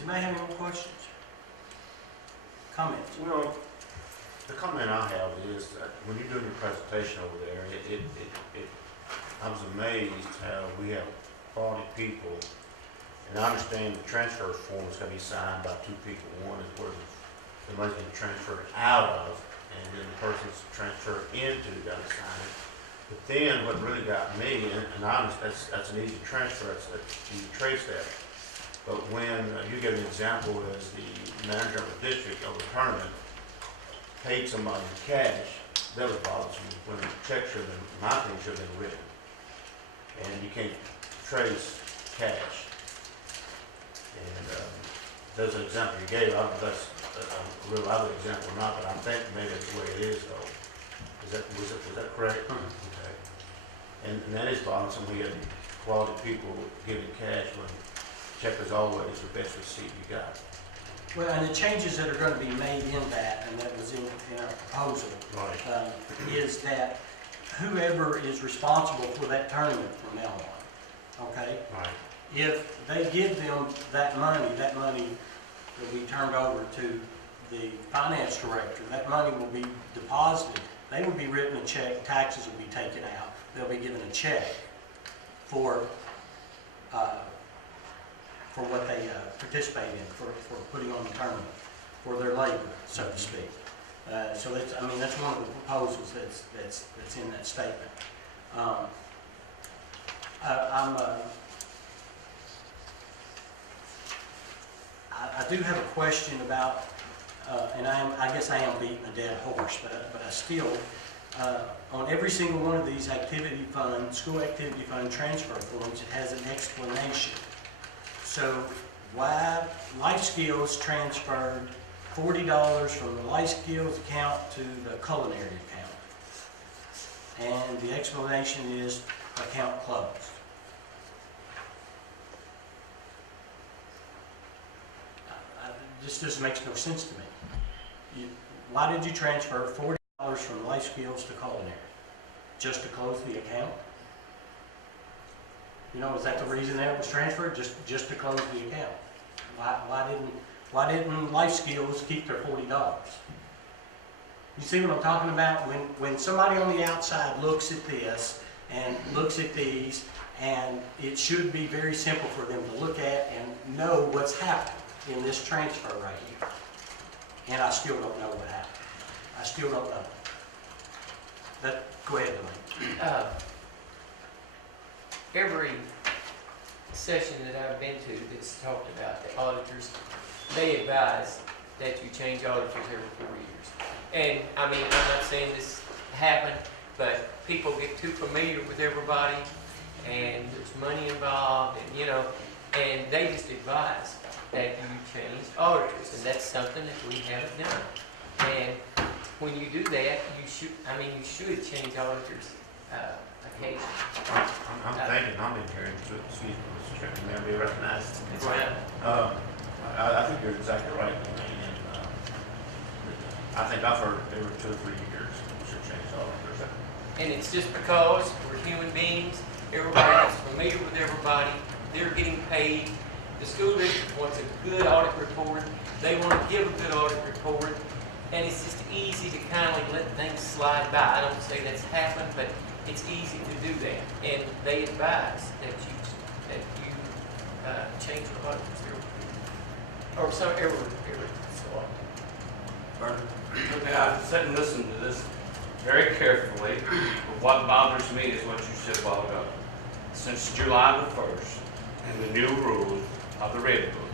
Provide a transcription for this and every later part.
Does anybody have any more questions? Comments? Well, the comment I have is that when you're doing your presentation over there, I was amazed how we have quality people. And I understand the transfer form is going to be signed by two people. One is where the money's going to be transferred out of, and then the person's transferred into got to sign it. But then what really got me, and I understand that's an easy transfer, you can trace that. But when you give an example as the manager of a district of a tournament paid somebody in cash, that was bothersome. When the check should have been, my thing should have been written. And you can't trace cash. And there's an example you gave. I don't know if that's a real other example or not, but I think maybe that's the way it is, though. Was that correct? Okay. And that is bothersome. We had quality people giving cash when check is always the best receipt you got. Well, and the changes that are going to be made in that, and that was in our proposal, Right. is that whoever is responsible for that tournament from now on, okay? Right. If they give them that money will be turned over to the finance director. That money will be deposited. They will be written a check, taxes will be taken out. They'll be given a check for what they participate in, for putting on the tournament, for their labor, so to speak. So that's, I mean, that's one of the proposals that's in that statement. I do have a question about, and I guess I am beating a dead horse, but I still, on every single one of these activity fund, school activity fund transfer forms, it has an explanation. So why life skills transferred $40 from the life skills account to the culinary account? And the explanation is account closed. This just makes no sense to me. Why did you transfer $40 from life skills to culinary? Just to close the account? You know, is that the reason that it was transferred? Just to close the account? Why didn't life skills keep their $40? You see what I'm talking about? When somebody on the outside looks at this and looks at these, and it should be very simple for them to look at and know what's happened in this transfer right here. And I still don't know what happened. I still don't know. Go ahead, Dwayne. Every session that I've been to that's talked about the auditors, they advise that you change auditors every 4 years. And I mean, I'm not saying this happened, but people get too familiar with everybody, and there's money involved, and you know, and they just advise that you change auditors, and that's something that we haven't done. And when you do that, you should change auditors occasionally. I'm thinking, I'm in here, excuse me, Mr. Chairman, may I be recognized? That's right. I think you're exactly right. I think I've heard every 2 or 3 years we should change auditors. And it's just because we're human beings, everybody's familiar with everybody, they're getting paid. The school district wants a good audit report, they want to give a good audit report, and it's just easy to kind of let things slide by. I don't say that's happened, but it's easy to do that. And they advise that you change your auditors every so often. Okay, I've sat and listened to this very carefully, but what bothers me is what you said a while ago. Since July the 1st, and the new rules of the Red Book,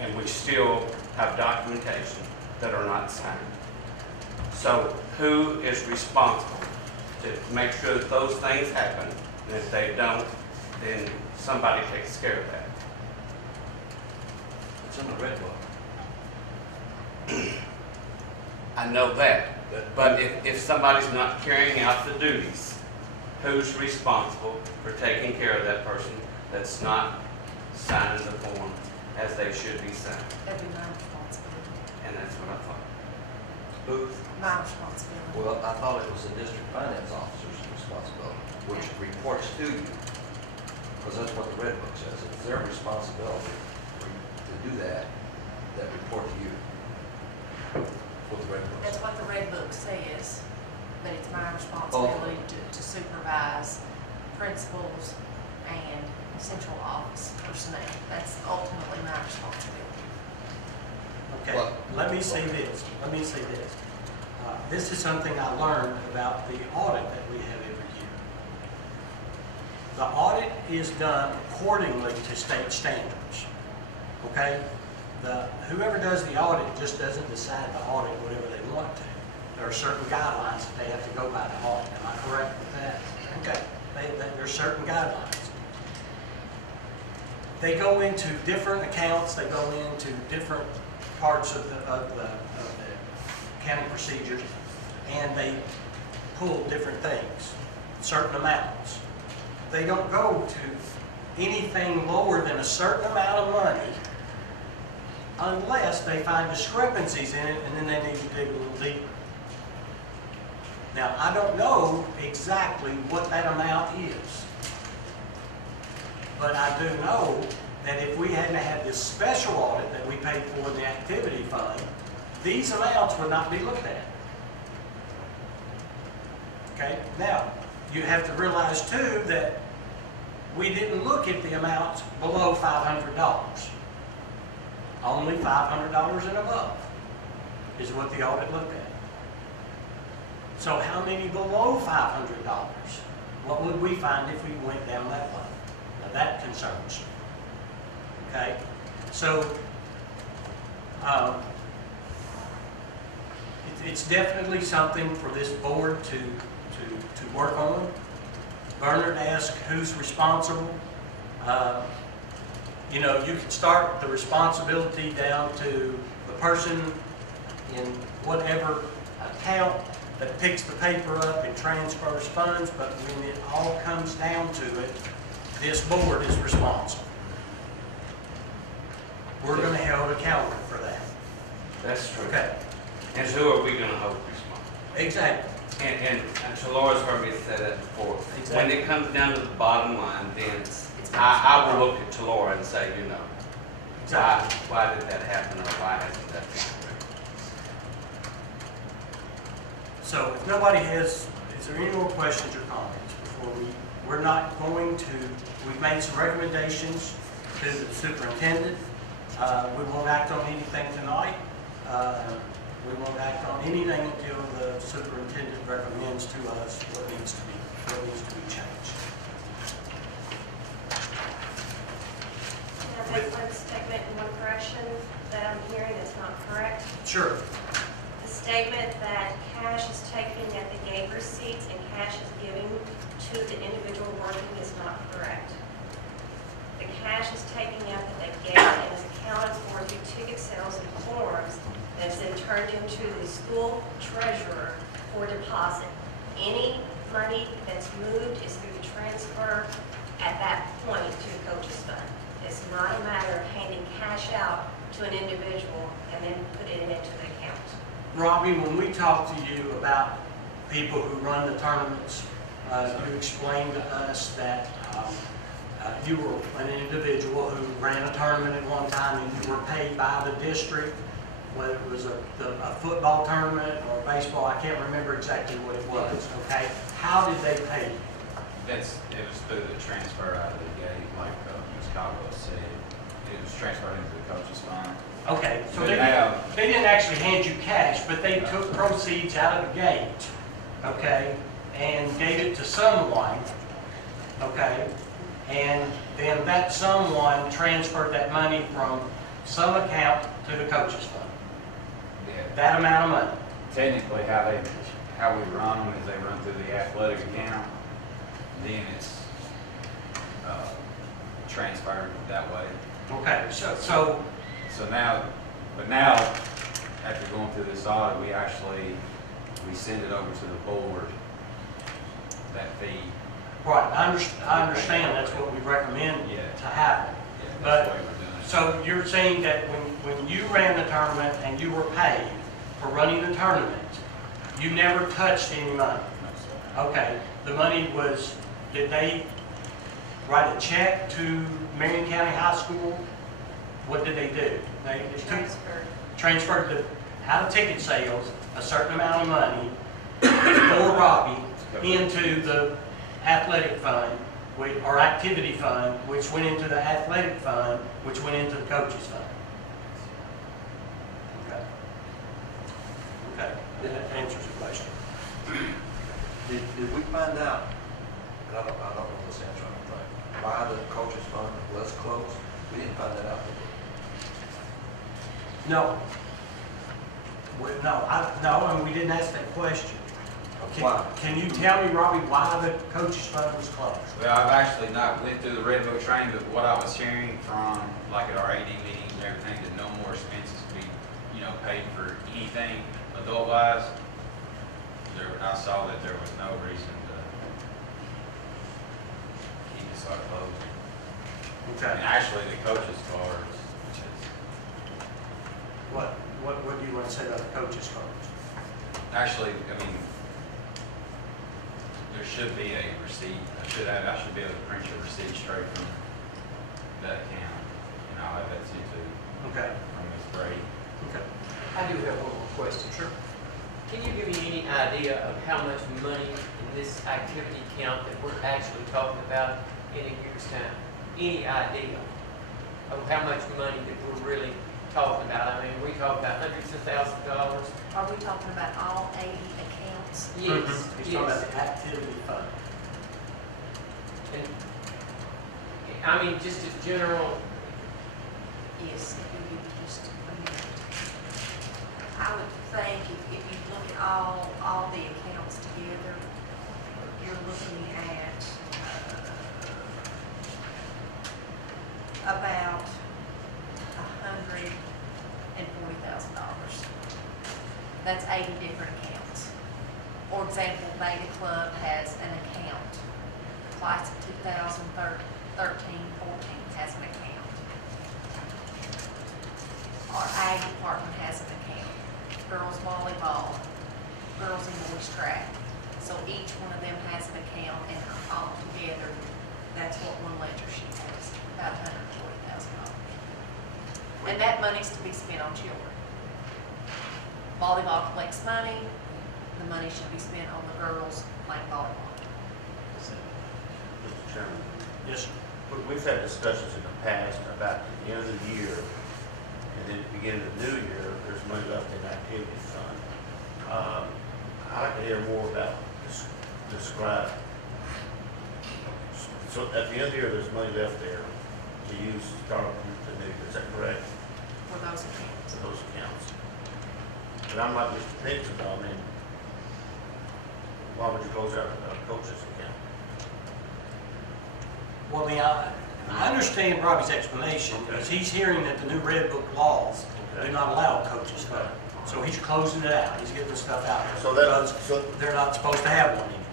and we still have documentation that are not signed. So who is responsible to make sure that those things happen, and if they don't, then somebody takes care of that? It's in the Red Book. I know that, but if somebody's not carrying out the duties, who's responsible for taking care of that person that's not signing the form as they should be signed? That'd be my responsibility. And that's what I thought. Booth? My responsibility. Well, I thought it was the district finance officer's responsibility, which reports to you, because that's what the Red Book says. It's their responsibility to do that, that report to you. With the red That's books. what the red book says, but it's my responsibility to supervise principals and central office personnel. That's ultimately my responsibility. Okay, Well- let me say this, this is something I learned about the audit that we have every year. The audit is done accordingly to state standards, okay? Whoever does the audit just doesn't decide to audit whatever they want to. There are certain guidelines that they have to go by to audit, am I correct with that? Okay, there's certain guidelines. They go into different accounts, they go into different parts of the accounting procedures, and they pull different things, certain amounts. They don't go to anything lower than a certain amount of money unless they find discrepancies in it, and then they need to dig a little deeper. Now, I don't know exactly what that amount is, but I do know that if we hadn't had this special audit that we paid for in the activity fund, these amounts would not be looked at. Okay, now, you have to realize too that we didn't look at the amounts below $500. Only $500 and above is what the audit looked at. So how many below $500? What would we find if we went down that line? Now that concerns me. Okay, so it's definitely something for this board to work on. Bernard asked who's responsible. You know, you can start the responsibility down to the person in whatever account that picks the paper up and transfers funds, but when it all comes down to it, this board is responsible. We're going to hold accountable for that. That's true. Okay, And who are we gonna hold responsible? exactly. And so Laura's heard me say that before. When Exactly. it comes down to the bottom line, then It's I will look to Laura and say, you know, Exactly. why did that happen, or why hasn't that been corrected? So if nobody has, is there any more questions or comments before we're not going to, we've made some recommendations to the superintendent. We won't act on anything tonight. We won't act on anything until the superintendent recommends to us what needs to be changed. Can I make one statement and one correction that I'm hearing that's not correct? Sure. The statement that cash is taken at the gate receipts and cash is given to the individual working is not correct. The cash is taken at the gate and is accounted for through ticket sales and forms that's then turned into the school treasurer for deposit. Any money that's moved is through the transfer at that point to the coach's fund. It's not a matter of handing cash out to an individual and then put it into the account. Robbie, when we talk to you about people who run the tournaments, you explained to us that you were an individual who ran a tournament at one time and you were paid by the district, whether it was a football tournament or baseball, I can't remember exactly what it was, okay? How did they pay you? It was through the transfer out of the gate, like Ms. Caldwell said. It was transferred into the coach's fund. Okay, so But they now- didn't actually hand you cash, but they took proceeds out of the gate, okay, and gave it to someone, okay? And then that someone transferred that money from some account to the coach's fund. Yeah. That amount of money. Technically, how we run them is they run through the athletic account, then it's transferred that way. Okay, so So now, after going through this audit, we send it over to the board, that fee. right, I understand that's what we recommend Yeah. to happen. Yeah, But- that's the way we're doing it. So you're saying that when you ran the tournament and you were paid for running the tournament, you never touched any money? No, sir. Okay, the money was, did they write a check to Marion County High School what did they do? They took, Transferred. transferred out of ticket sales, a certain amount of money for Robbie into the athletic fund, or activity fund, which went into the athletic fund, which went into the coaches fund. Okay. Okay, that answers the question. Did we find out, and I don't know this answer, I don't think, why the coaches fund was closed? We didn't find that out. did we? No. No, and we didn't ask that question. Why? Can you tell me, Robbie, why the coaches fund was closed? Well, I've actually not went through the Red Book training, but what I was hearing from, like at our AD meetings and everything, that no more expenses be, paid for anything adult-wise. I saw that there was no reason to keep it so closed. Okay. And actually, the coaches cards, which is, What do you want to say about the coaches cards? actually, there should be a receipt. I should be able to print your receipt straight from that account, and I'll have that to you too, Okay. from Ms. Brady. Okay. I do have one more question. Sure. Can you give me any idea of how much money in this activity account that we're actually talking about in a year's time? Any idea of how much money that we're really talking about? I mean, we talk about hundreds of thousands of dollars. Are we talking about all 80 accounts? Yes, He's talking about yes. the activity fund. And, I mean, just as general, Yes, it would be just a minute. I would think if you look at all the accounts together, you're looking at about $140,000. That's 80 different accounts. For example, Beta Club has an account. Class of 2013, 14 has an account. Our ag department has an account. Girls volleyball, girls and boys track. So each one of them has an account, and all together, that's what one ledger sheet has, about $140,000. And that money's to be spent on children. Volleyball collects money, the money should be spent on the girls playing volleyball. Mr. Chairman, Yes, sir. we've had discussions in the past about the end of the year, and then at the beginning of the new year, there's money left in the activity fund. I'd like to hear more about describe. So at the end of the year, there's money left there to use to start the new year, is that correct? For those accounts. For those accounts. But I'm like Mr. Pinson, though, I mean, why would you close out a coach's account? Well, I mean, I understand Robbie's explanation, because he's hearing that the new Red Book laws do not allow coaches fund. So he's closing it out, he's getting the stuff out. So that, Because so, they're not supposed to have one anymore.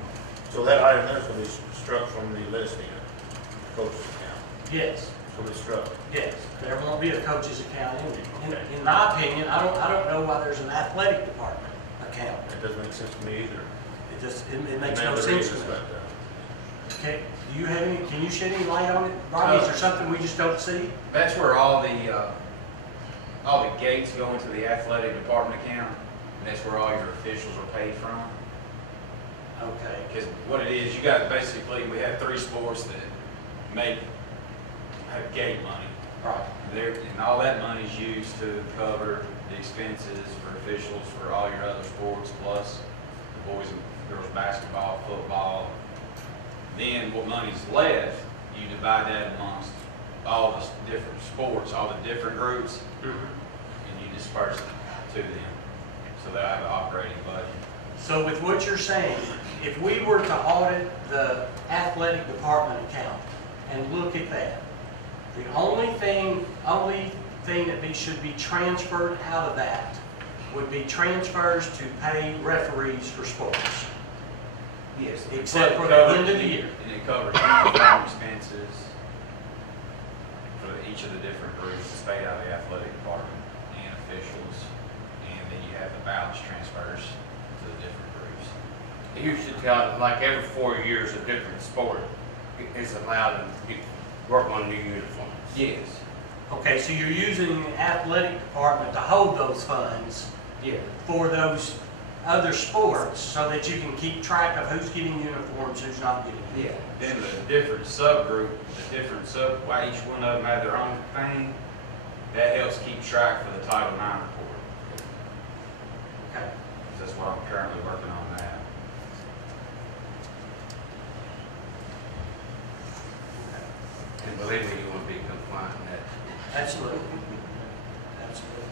so that item there's gonna be struck from the listing, coach's account. Yes, It's gonna be struck. yes, there won't be a coach's account in there. Okay. In my opinion, I don't know why there's an athletic department account. That doesn't make sense to me either. It makes no None of the sense to reasons, me. but, Okay, do you have any, can you shed any light on it, Robbie? Is there something we just don't see? That's where all the gates go into the athletic department account, and that's where all your officials are paid from. Okay, Because what it is, we have 3 sports that have gate money. right. And all that money is used to cover the expenses for officials for all your other sports, plus the boys and girls basketball, football. Then what money's left, you divide that amongst all the different sports, all the different groups, and you disperse it to them. So they have an operating budget. So with what you're saying, if we were to audit the athletic department account and look at that, the only thing that should be transferred out of that would be transfers to pay referees for sports. Yes. Except for the end of the year. And it covers uniform expenses for each of the different groups, it's paid out of the athletic department and officials. And then you have the balance transfers to the different groups. It used to tell, like every 4 years, a different sport is allowed to work on new uniforms. Yes. Okay, so you're using the athletic department to hold those funds Yeah. for those other sports so that you can keep track of who's getting uniforms, who's not getting Yeah. Then the different subgroup, why each one of them have their own thing, that helps keep track for the Title IX report. Okay. That's what I'm currently working on now. And believe me, you want to be compliant in that. Absolutely. Absolutely.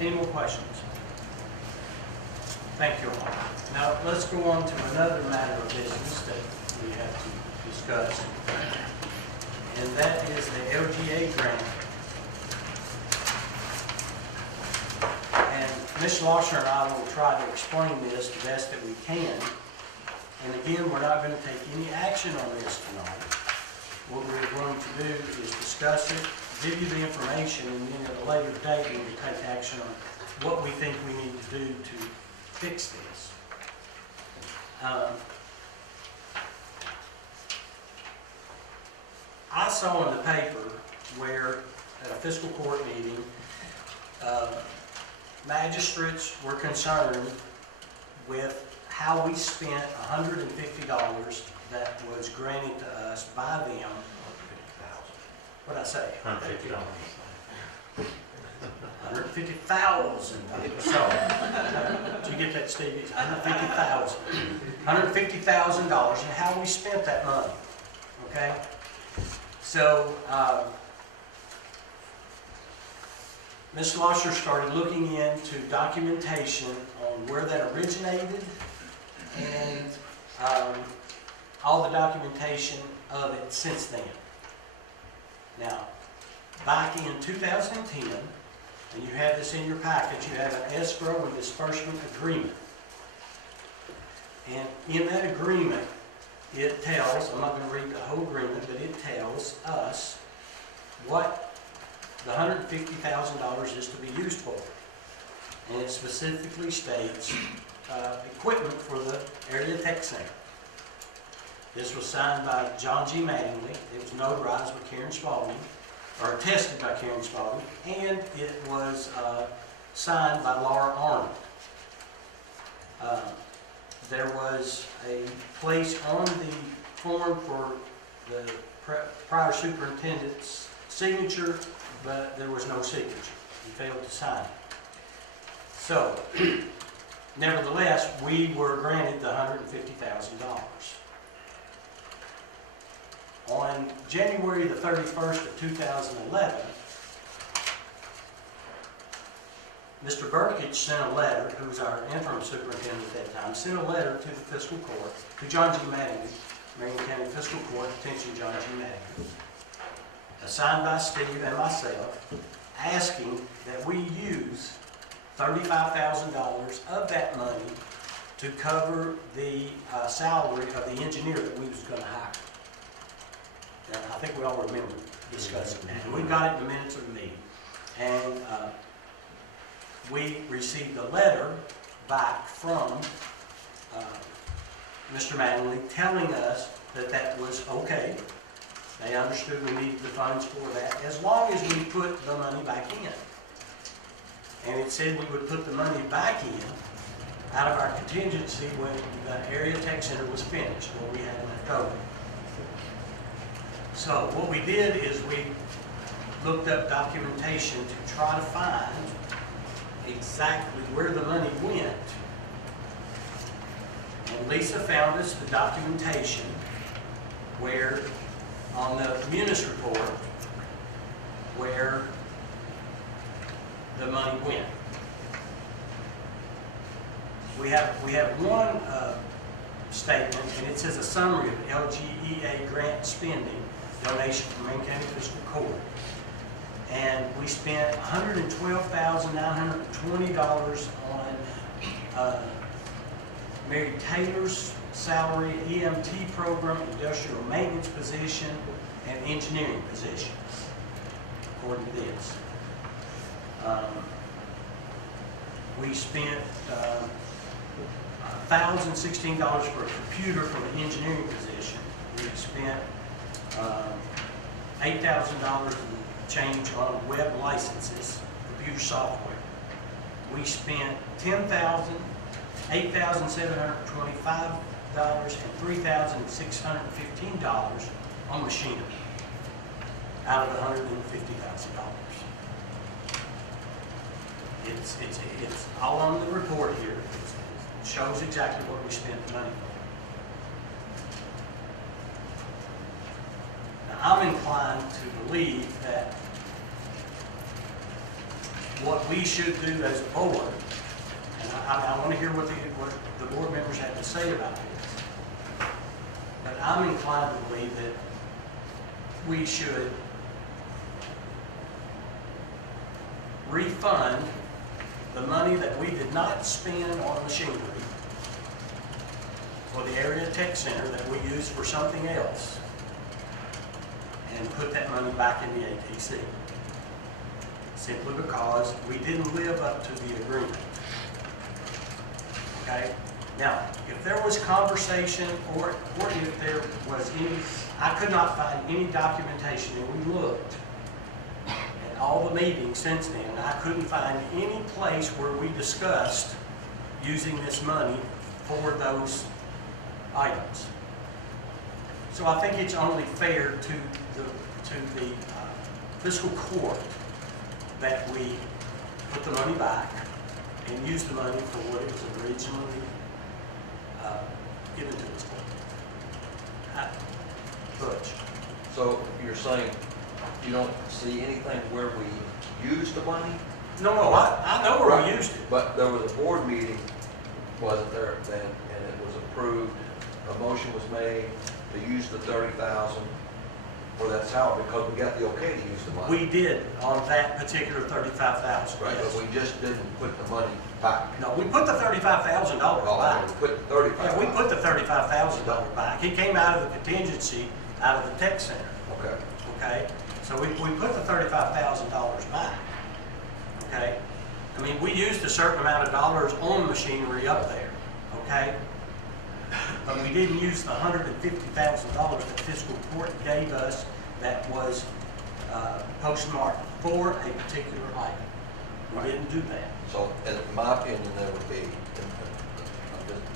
Any more questions? Thank you all. Now, let's go on to another matter of business that we have to discuss. And that is the LGA grant. And Ms. Losher and I will try to explain this the best that we can. And again, we're not going to take any action on this tonight. What we're going to do is discuss it, give you the information, and then at a later date, we will take action on what we think we need to do to fix this. I saw in the paper where at a fiscal court meeting, magistrates were concerned with how we spent $150 that was granted to us by them. What'd I say? $150. $150,000. So, did you get that, Stevie? $150,000. $150,000 and how we spent that money. Okay? So, Ms. Losher started looking into documentation on where that originated and all the documentation of it since then. Now, back in 2010, and you have this in your package, you have an escrow and disbursement agreement. And in that agreement, it tells, I'm not going to read the whole agreement, but it tells us what the $150,000 is to be used for. And it specifically states equipment for the Area Tech Center. This was signed by John G. Mattingly. It was notarized by Karen Spalding, or attested by Karen Spalding, and it was signed by Laura Arnold. There was a place on the form for the prior superintendent's signature, but there was no signature. He failed to sign it. So, nevertheless, we were granted the $150,000. On January the 31st of 2011, Mr. Burkett sent a letter, who was our interim superintendent at that time, sent a letter to the fiscal court, to John G. Mattingly, Marion County Fiscal Court, attention John G. Mattingly, signed by Steve and myself, asking that we use $35,000 of that money to cover the salary of the engineer that we was going to hire. And I think we all remember discussing that. And we got it in the minutes of the meeting. And we received a letter back from Mr. Mattingly telling us that that was okay. They understood we needed the funds for that, as long as we put the money back in. And it said we would put the money back in out of our contingency when the Area Tech Center was finished, what we had left over. So what we did is we looked up documentation to try to find exactly where the money went. And Lisa found us the documentation where, on the Munis report, where the money went. We have one statement, and it says a summary of LGEA grant spending donation from Marion County Fiscal Court. And we spent $112,920 on Mary Taylor's salary, EMT program, industrial maintenance position, and engineering position, according to this. We spent $1,016 for a computer for the engineering position. We spent $8,000 in change on web licenses, computer software. We spent $8,725 and $3,615 on machinery out of $150,000. It's all on the report here. It shows exactly what we spent the money on. Now, I'm inclined to believe that what we should do as a board, and I want to hear what the board members have to say about this, but I'm inclined to believe that we should refund the money that we did not spend on machinery for the area tech center that we used for something else, and put that money back in the ATC. Simply because we didn't live up to the agreement. Okay? Now, if there was conversation or if there was any, I could not find any documentation, and we looked at all the meetings since then, I couldn't find any place where we discussed using this money for those items. So I think it's only fair to the fiscal court that we put the money back and use the money for what it was originally given to us for. Butch. So you're saying you don't see anything where we used the money? No, I know where we used it. But there was a board meeting, wasn't there, then, and it was approved, a motion was made to use the 30,000 for that salary because we got the okay to use the money. We did on that particular $35,000. Right, but we just didn't put the money back. No, we put the $35,000 back. We put the 35. Yeah, we put the $35,000 back. It came out of the contingency out of the tech center. Okay. Okay? So we put the $35,000 back. Okay? I mean, we used a certain amount of dollars on machinery up there. Okay? But we didn't use the $150,000 that fiscal court gave us that was postmarked for a particular item. We didn't do that. So, in my opinion, there would be,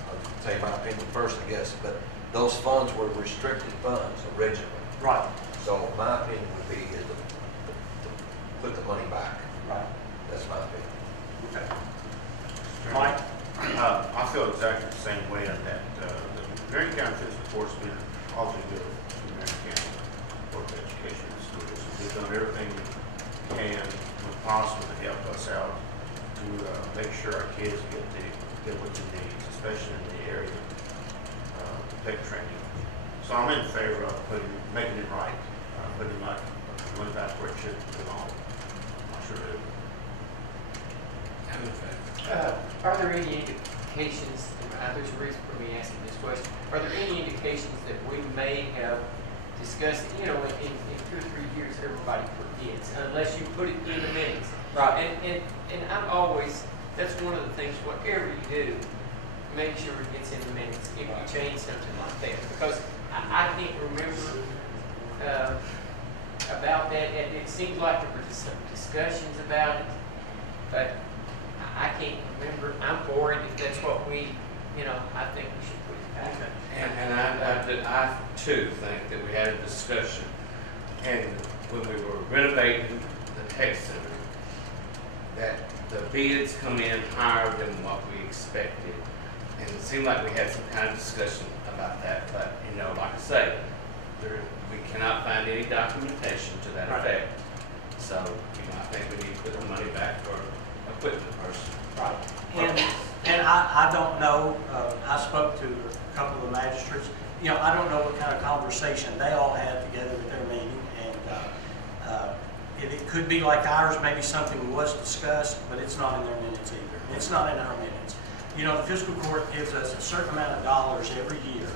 I'll tell you my opinion first, I guess, but those funds were restricted funds originally. Right. So my opinion would be is to put the money back. Right. That's my opinion. Okay. Mike? I feel exactly the same way on that. The Marion County Fiscal Court's been awfully good to the Marion County Board of Education and Schools. They've done everything we can when possible to help us out to make sure our kids get what they need, especially in the area of tech training. So I'm in favor of making it right, putting money back where it should belong. I sure do. Are there any indications, there's a reason for me asking this question, are there any indications that we may have discussed, in 2 or 3 years, everybody forgets, unless you put it in the minutes? Right. And I'm always, that's one of the things, whatever you do, make sure it gets in the minutes if you change something like that. Because I can't remember about that, and it seems like there were some discussions about it, but I can't remember. I'm for it if that's what we, I think we should put it back. And I too think that we had a discussion, and when we were renovating the tech center, that the bids come in higher than what we expected. And it seemed like we had some kind of discussion about that, but like I say, we cannot find any documentation to that effect. So, I think we need to put the money back for equipment person. Right. And I don't know, I spoke to a couple of the magistrates, I don't know what kind of conversation they all had together at their meeting, and it could be like ours, maybe something was discussed, but it's not in their minutes either. It's not in our minutes. The fiscal court gives us a certain amount of dollars every year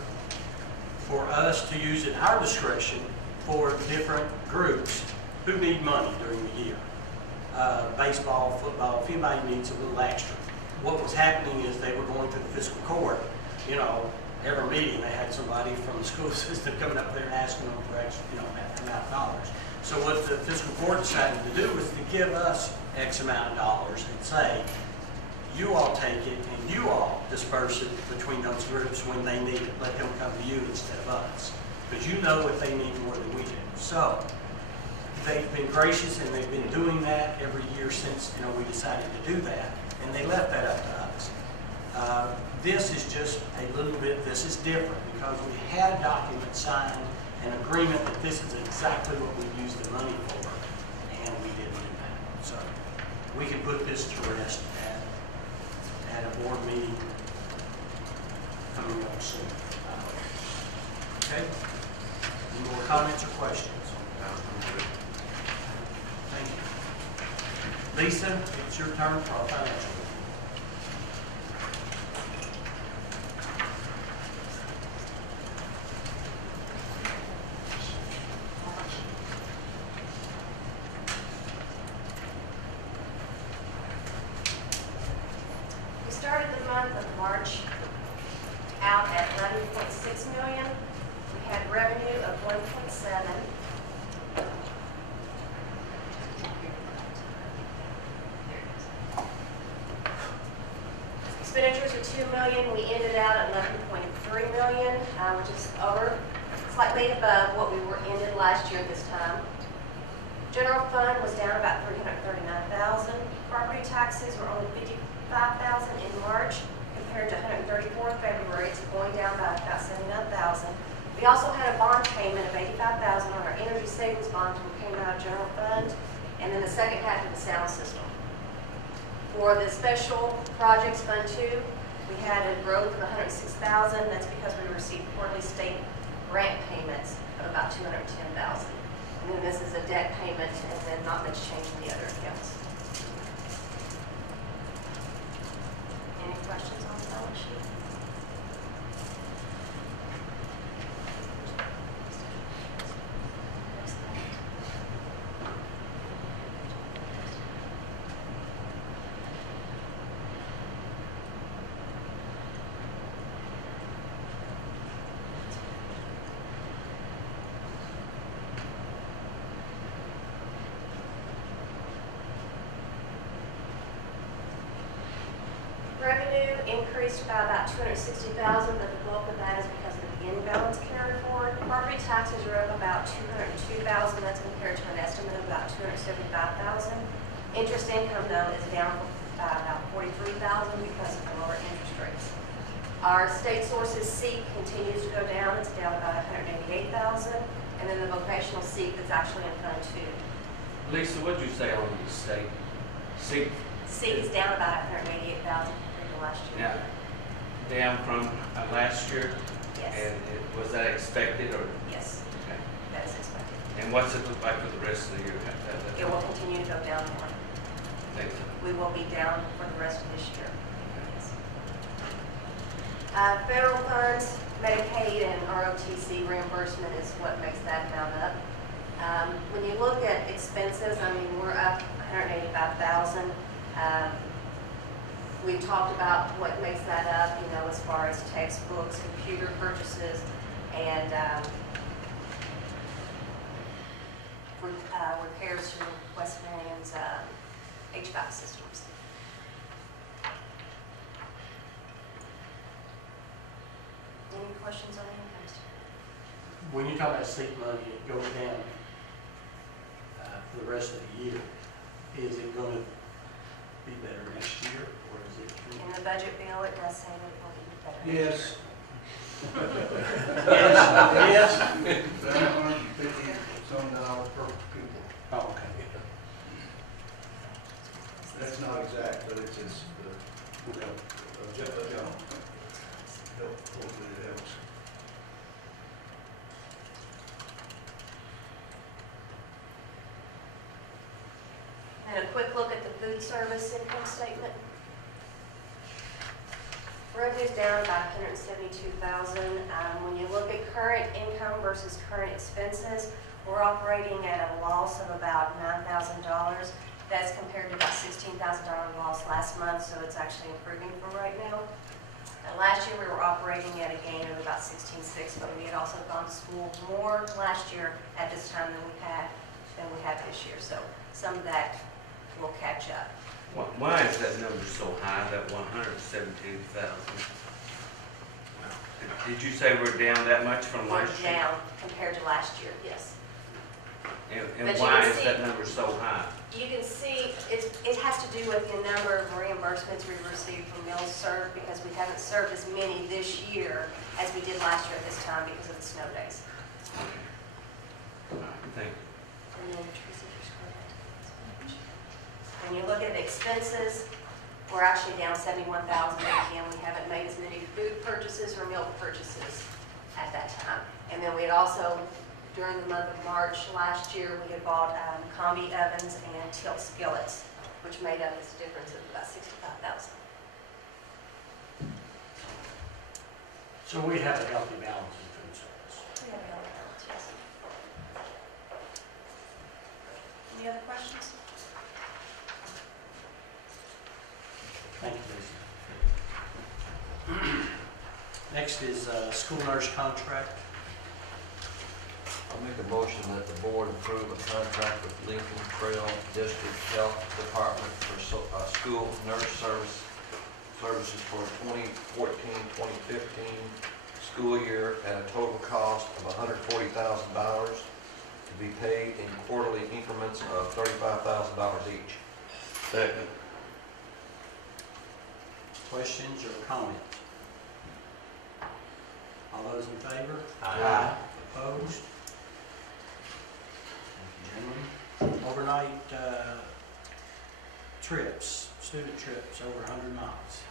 for us to use at our discretion for different groups who need money during the year. Baseball, football, if anybody needs a little extra. What was happening is they were going to the fiscal court, every meeting, they had somebody from the school system coming up there and asking them for extra, that amount of dollars. So what the fiscal court decided to do was to give us X amount of dollars and say, you all take it and you all disperse it between those groups when they need it. Let them come to you instead of us. Because you know if they need more than we do. So they've been gracious and they've been doing that every year since we decided to do that. And they left that up to us. This is just a little bit, this is different because we had a document signed, an agreement that this is exactly what we use the money for, and we didn't do that. So we can put this to rest at a board meeting coming up soon. Okay? Any more comments or questions? Thank you. Lisa, it's your turn for our financial. We started the month of March out at 11.6 million. We had revenue of 1.7. Expenditures of 2 million. We ended out at 11.3 million, which is slightly above what we were ended last year this time. General fund was down about 339,000. Property taxes were only 55,000 in March compared to 134 in February. It's going down by about 79,000. We also had a bond payment of 85,000 on our energy savings bond that came out of general fund, and then the second half of the sound system. For the special projects fund 2, we had a growth of 106,000. That's because we received quarterly state grant payments of about 210,000. And then this is a debt payment, and then not much change in the other accounts. Any questions on the balance sheet? Revenue increased by about 260,000, but the bulk of that is because of the beginning balance carry forward. Property taxes are up about 202,000. That's compared to an estimate of about 275,000. Interest income, though, is down by about 43,000 because of the lower interest rates. Our state sources seat continues to go down. It's down about 188,000. And then the vocational seat that's actually in Fund 2. Lisa, what'd you say on the state? See, Seat is down about 188,000 compared to last year. now, down from last year? Yes. And was that expected or? Yes, Okay. that is expected. And what's it look like for the rest of the year? It will continue to go down more. Thank you. We will be down for the rest of this year. Yes. Federal funds, Medicaid and ROTC reimbursement is what makes that amount up. When you look at expenses, I mean, we're up 185,000. We've talked about what makes that up, as far as textbooks, computer purchases, and repairs to West Marion's HVAC systems. Any questions on the income statement? When you talk about seat money, it goes down for the rest of the year. Is it going to be better next year, or is it? In the budget bill, it does say that it will be better. Yes. Yes. $750 per pupil. Oh, okay. That's not exact, but it's just, hopefully it helps. And a quick look at the food service income statement. Revenue's down by 172,000. When you look at current income versus current expenses, we're operating at a loss of about $9,000. That's compared to about $16,000 loss last month, so it's actually improving for right now. Last year, we were operating at a gain of about 16.6, but we had also gone to school more last year at this time than we had this year. So some of that will catch up. Why is that number so high, that 172,000? Did you say we're down that much from We're last year? down compared to last year, yes. And But you why can is see- that number so high? You can see, it has to do with the number of reimbursements we received from meals served, because we haven't served as many this year as we did last year at this time because of the snow days. All right, thank you. And then, Teresa, if you scroll down to the next page. When you look at expenses, we're actually down 71,000 again. We haven't made as many food purchases or milk purchases at that time. And then we had also, during the month of March last year, we had bought combi ovens and tilt skillets, which made up this difference of about 65,000. So we have a healthy balance in food service. We have a healthy balance, yes. Any other questions? Thank you, Lisa. Next is school nurse contract. I'll make a motion that the board approve a contract with Lincoln Trail District Health Department for school nurse services for 2014-2015 school year at a total cost of $140,000 to be paid in quarterly increments of $35,000 each. Second. Questions or comments? All those in favor? Aye. Opposed? Thank you, gentlemen. Overnight trips, student trips over 100 miles.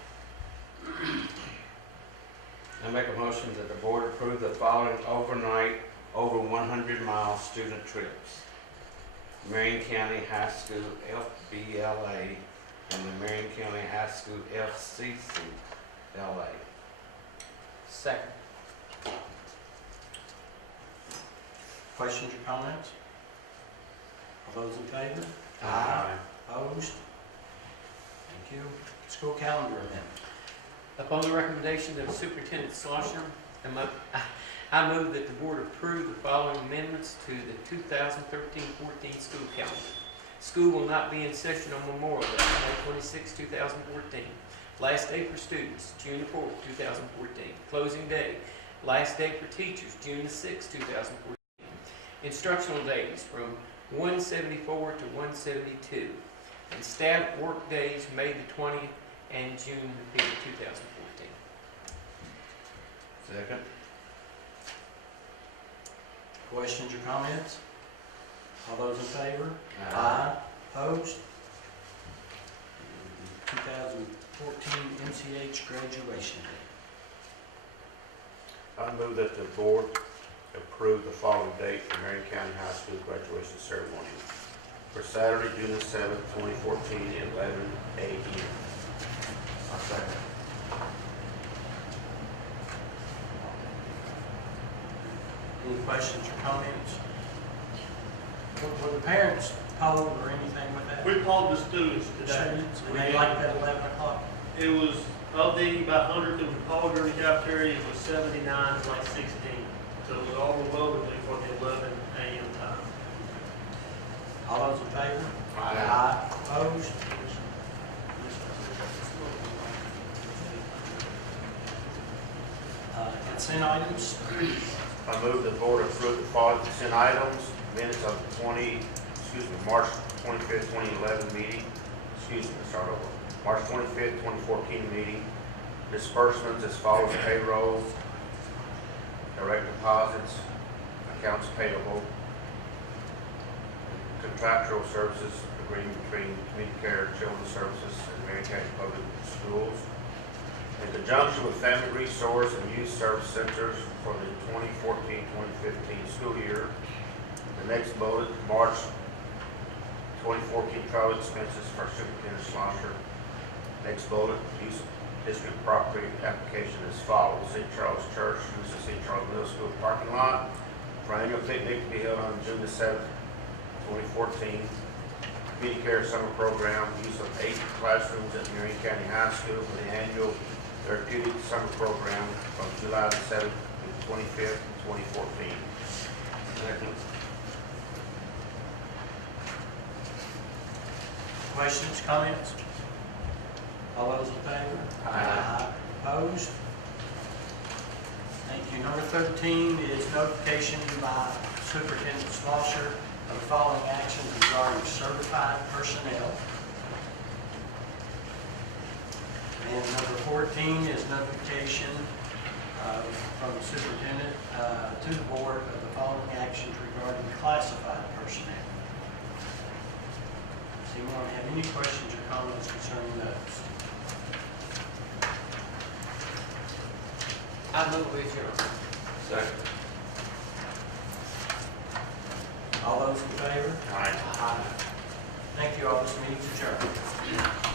I make a motion that the board approve the following overnight over 100-mile student trips. Marion County High School FBLA and the Marion County High School FCCLA. Second. Questions or comments? All those in favor? Aye. Opposed? Thank you. School calendar amendment. Upon the recommendation of Superintendent Schlosser, I move that the board approve the following amendments to the 2013-14 school calendar. School will not be in session on Memorial Day, May 26, 2014. Last day for students, June 4, 2014. Closing day, last day for teachers, June 6, 2014. Instructional days from 174 to 172. And staff work days, May the 20th and June the 5th, 2014. Second. Questions or comments? All those in favor? Aye. Opposed? 2014 MCH graduation day. I move that the board approve the following date for Marion County High School graduation ceremony for Saturday, June the 7th, 2014, 11 a.m. I second. Any questions or comments? Were the parents polled or anything with that? We polled the students today. Students, and they like that 11 o'clock? It was, of the about 100 that were polled during the cafeteria, it was 79 to like 16. So it was overwhelmingly for the 11 a.m. time. All those in favor? Aye. Opposed? Consent items? I move the board approve the following consent items, minutes of March 25th, 2011 meeting, start over. March 25th, 2014 meeting, disbursements as follows: payroll, direct deposits, accounts payable, contractual services agreement between Community Care Children's Services and Marion County Public Schools, in conjunction with Family Resource and Youth Service Centers for the 2014-2015 school year. The next bullet, March 2014 travel expenses for Superintendent Schlosser. Next bullet, use of district property application as follows: St. Charles Church, use of St. Charles Middle School parking lot for annual picnic to be held on June the 7th, 2014. Community Care Summer Program, use of 8 classrooms at Marion County High School for the annual therapeutic summer program from July the 7th to the 25th, 2014. Second. Questions, comments? All those in favor? Aye. Opposed? Thank you. Number 13 is notification by Superintendent Slosher of the following actions regarding certified personnel. And number 14 is notification from the superintendent to the board of the following actions regarding classified personnel. Does anyone have any questions or comments concerning those? I move with adjourn. Second. All those in favor? Aye. Thank you all. This meeting is adjourned.